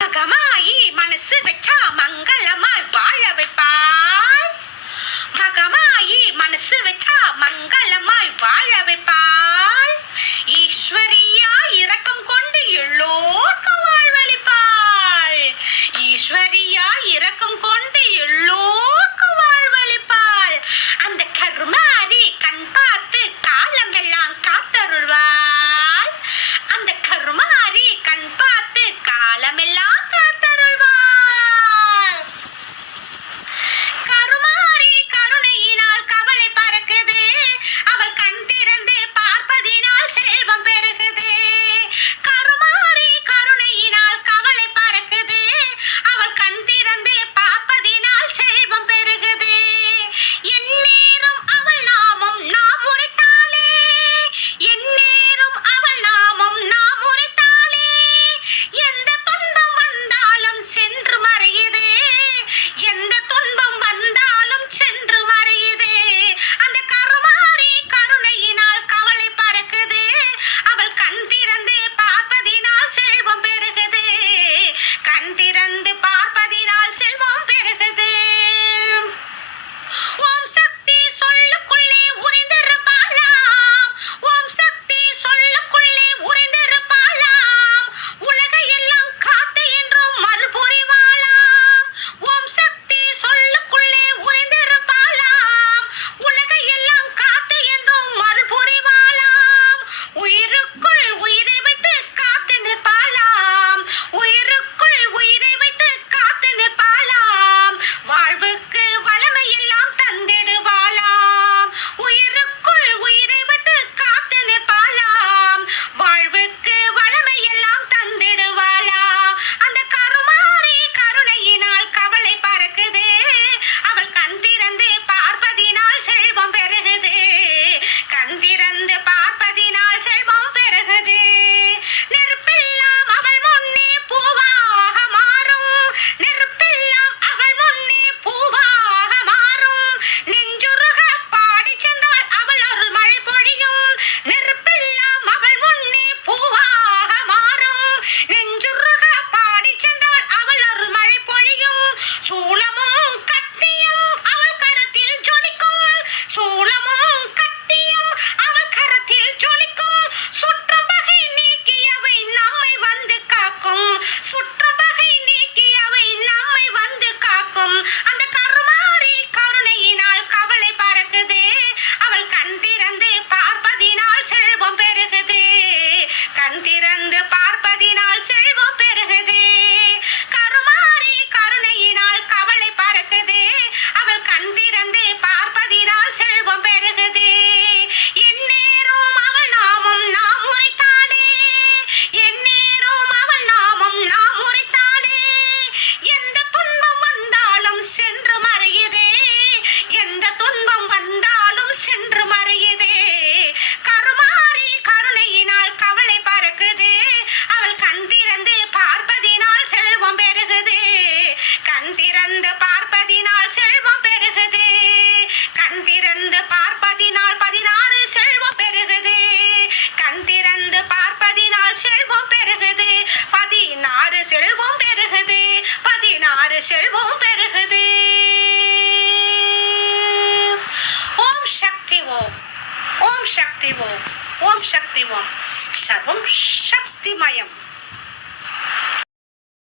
மகமாயி மனசு வச்சா மங்களமாய் வாழ வைப்பாள். மகமாயி மனசு வச்சா மங்களமாய் வாழ வைப்பாள். ஈஸ்வரியா இரக்கம் கொண்டு எல்லோர்க்கும் வாழ்வளிப்பாள். ஈஸ்வரியா இரக்கம் கொண்டு எல்லோர்க்கும் வாழ்வளிப்பாள். அந்த கருமாரி கண் பார்த்து காலமெல்லாம் காத்தருள்வாள். அந்த கருமாரி கண் பார்த்து காலமெல்லாம் காத்தருள்வாள். கருமாரி கருணையினால் கவலை பறக்குது. அவள் கண் திறந்து பார்ப்பதினால் செல்வம் பெருகுது. கருமாரி கருணையினால் கவலை பறக்குது. அவள் கண் திறந்து பார்ப்பதினால் செல்வம் பெருகுது. எந்நேரம் அவள் நாமம் நாம் உரைத்தாளே. எந்நேரம் அவள் நாமம் நாம் உரைத்தாளே. எந்த துன்பம் வந்தாலும் சென்று மறையுது. எந்த துன்பம் வந்தாலும் சென்று மறையுது. அந்த கருமாரி கருணையினால் கவலை பறக்குது. அவள் கண் திறந்து பார்ப்பதினால் செல்வம் பெருகுது. கண் திறந்து பார்ப்பதினால் செல்வம் பெருகுது. ஓம் சக்தி சொல்லுக்குள்ளே உறைந்திருப்பாளாம். ஓம் சக்தி சொல்லுக்குள்ளே உறைந்திருப்பாளாம். உலகை எல்லாம் காத்து என்றும் அருள் புரிவாளாம். ஓம் சக்தி சொல்லுக்குள்ளே உறைந்திருப்பாளாம். உலகை எல்லாம் காத்து என்றும் அருள் புரிவாளாம். உயிருக்குள் உயிரை வைத்து காத்து நிற்பாளாம். உயிருக்குள் உயிரை வைத்து காத்து நிற்பாளாம். வாழ்வுக்கு வளமை எல்லாம் தந்திடுவாளாம். உயிருக்குள் உயிரை வைத்து காத்து நிற்பாளாம். வாழ்வுக்கு வளமை எல்லாம் தந்திடுவாளாம். அந்த கருமாரி கருணையினால் கவலை பறக்குது. அவள் கண் திறந்து பார்ப்பதினால் செல்வம் பெருகுது. கண் திறந்து பார்ப்பதினால் செல்வம் பெருகுது. நெருப்பெல்லாம் அவள் முன்னே பூவாக மாறும். நெருப்பெல்லாம் அவள் முன்னே பூவாக மாறும். நெஞ்சுருக பாடி சென்றால் அவள் அருள் மழை பொழியும். நெருப்பெல்லாம் அவள் முன்னே பூவாக மாறும். நெஞ்சுருக பாடி சென்றால் அவள் அருள் மழை பொழியும். சூலமும் கத்தியும் அவள் கரத்தில் ஜொலிக்கும். சூலமும் கத்தியும் அவள் கரத்தில் ஜொலிக்கும். சுற்றப்பகை நீக்கியவை நம்மை வந்து காக்கும். சுற்றப்பகை நீக்கியவை நம்மை வந்து காக்கும். அந்த கருமாரி கருணையினால் கவலை பறக்குது. அவள் கண் திறந்து பார்ப்பதினால் செல்வம் பெருகுது. கண் திறந்து பார்ப்பதினால் செல்வம் பெருகுது. கருமாரி கருணையினால் கவலை பறக்குது. அவள் கண் திறந்து பார்ப்பதினால் செல்வம் பெருகுது. எந்நேரம் அவள் நாமம் நாம் உரைத்தாளே. எந்நேரம் அவள் நாமம் நாம் உரைத்தாளே. எந்த துன்பம் வந்தாலும் சென்று மறையுதே. எந்த துன்பம் வந்தாலும் சென்று மறையுதே. கருமாரி கருணையினால் கவலை பறக்குது. அவள் கண் திறந்து பார்ப்பதினால் செல்வம் பெருகுது. கண் திறந்து பார்ப்பதினால் செல்வம் பெருகுது. கண் திறந்து பார்ப்பதினால் 16 செல்வம் பெருகுது. கண் திறந்து பார்ப்பதினால் செல்வம் பெருகுது. 16 செல்வம் பெருகுது. 16 செல்வம் பெருகுது. ஓம் சக்தி ஓம். ஓம் சக்தி ஓம். ஓம் சக்தி ஓம். சர்வம் சக்திமயம்.